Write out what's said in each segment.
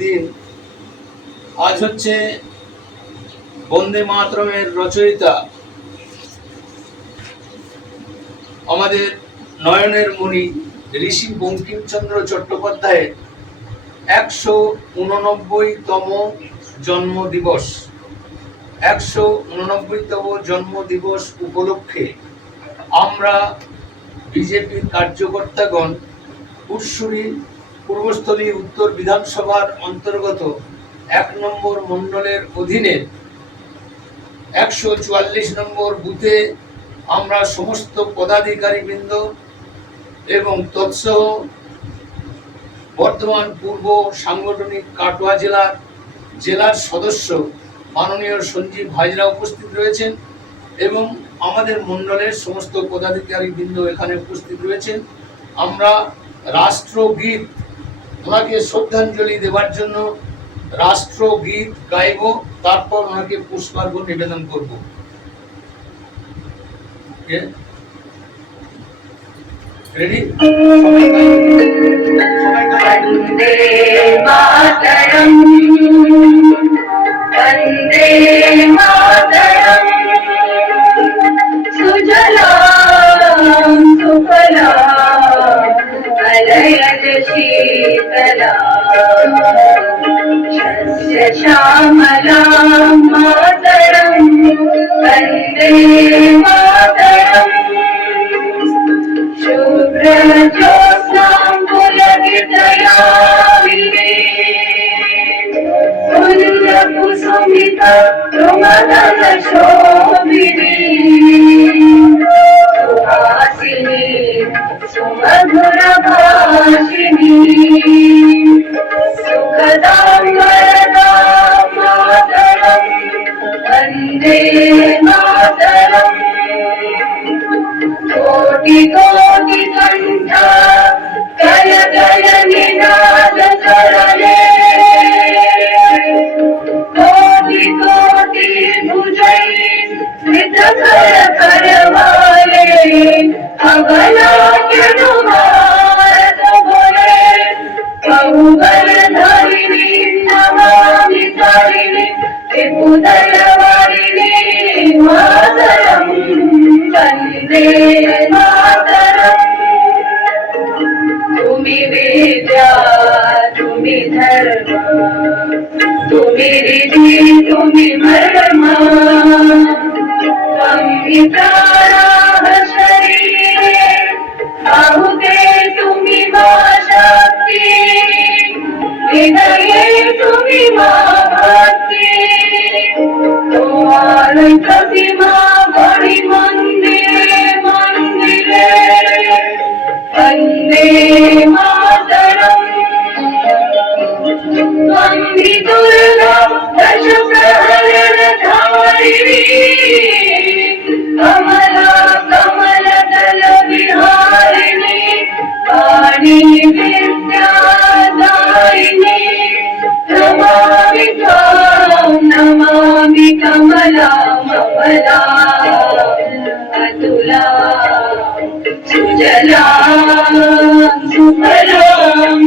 দিন। আজ হচ্ছে বন্দে মাতরমের রচয়িতা আমাদের নয়নের মণি ঋষি বঙ্কিমচন্দ্র চট্টোপাধ্যায়ের 189তম জন্মদিবস। 189তম জন্মদিবস উপলক্ষে আমরা বিজেপির কার্যকর্তাগণ পুরসুরি পূর্বস্থলী উত্তর বিধানসভার অন্তর্গত 1 নম্বর মণ্ডলের অধীনে 144 নম্বর বুথে আমরা সমস্ত পদাধিকারীবৃন্দ এবং তৎসহ বর্ধমান পূর্ব সাংগঠনিক কাটোয়া জেলার সদস্য মাননীয় সঞ্জীব হাজরা উপস্থিত রয়েছেন এবং আমাদের মণ্ডলের সমস্ত পদাধিকারীবৃন্দ এখানে উপস্থিত রয়েছেন। আমরা রাষ্ট্রগীত, ওনাকে শ্রদ্ধাঞ্জলি দেওয়ার জন্য রাষ্ট্রগীত গাইব, তারপর ওনাকে পুষ্পার্ঘ্য নিবেদন করব। রেডি? वन्दे मातरम् वन्दे मातरम् सुजलां सुफलां मलयज शीतलां शस्य श्यामलां मातरम् वन्दे मातरम् शुभ्रज्योत्स्नां पुलकितयामिनी फुल्लकुसुमिता सुमदनशोभिनी सुहासिनी सुमधुरभाषिणी सुखदां वरदां मातरम् वन्दे मातरम् कोटि कोटि कंठ कल कल निनाद करले कोटि कोटि भुजै स्मित कर करवाले अबलाक्यनुमारत बोले बहुबल धरिणी नमामि तारिणी त्रिपुदलवारिणी मातरम् वन्दे मातरम् तुमि विद्या तुमि धर्म तुमि रिद्धि तुमि मर्म त्वमि प्राणाः शरीरे आहुते तुमि मा शक्ति हृदये तुमि मा भक्ति তোমার প্রতিমা বড়ি মন্দিরে মন্দিরে বন্দে মাতরম বন্দে দুর্গা দশ প্রহরণ ধারিণী কমলা কমল দল বিহারিণী বাণী বিদ্যাদায়িনী নমামি ত্বাং नमामि कमला ममला अतुला सुजला सुफला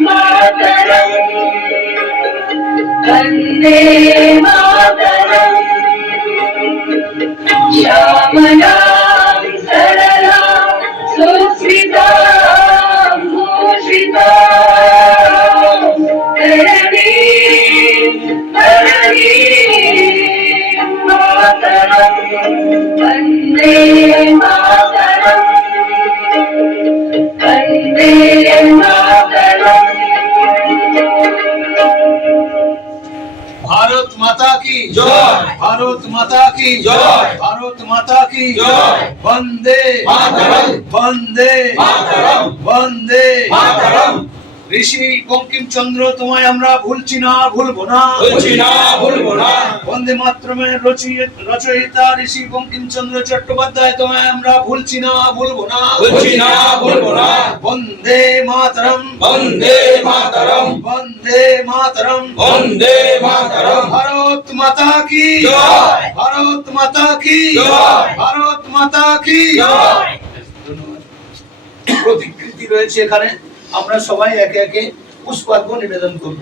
मातरम् वन्दे मातरम् श्यामला सरला सुस्मिता भूषिता वन्दे मातरम् वन्दे मातरम् भारत माता की जय, भारत माता की जय, भारत माता की जय, वन्दे मातरम् वन्दे मातरम् वन्दे मातरम् ঋষি বঙ্কিমচন্দ্র তোমায় আমরা ভুলছি না, ভুলবো না, ভুলছি না, ভুলবো না। বন্দে মাতরমের রচয়িতা ঋষি বঙ্কিমচন্দ্র চট্টোপাধ্যায় তোমায় আমরা ভুলছি না, ভুলবো না, ভুলছি না, ভুলবো না। বন্দে মাতরম বন্দে মাতরম বন্দে মাতরম বন্দে মাতরম ভারত মাতা কি জয়, ভারত মাতা কি জয়, ভারত মাতা কি জয়। প্রতিকৃতি রয়েছে এখানে, আমরা সবাই একে একে পুষ্পার্ঘ্য নিবেদন করব।